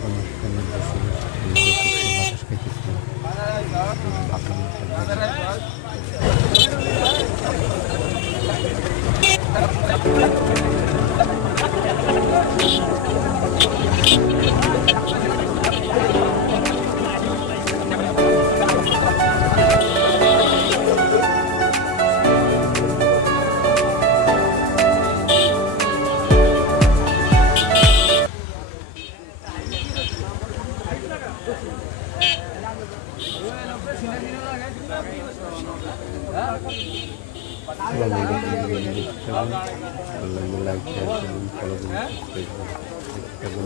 এখন ফ্যানের বসে বাতাস খাইতেছিলাম। লাইক শেয়ার করুন, ফলো করুন, সাবস্ক্রাইব করুন এবং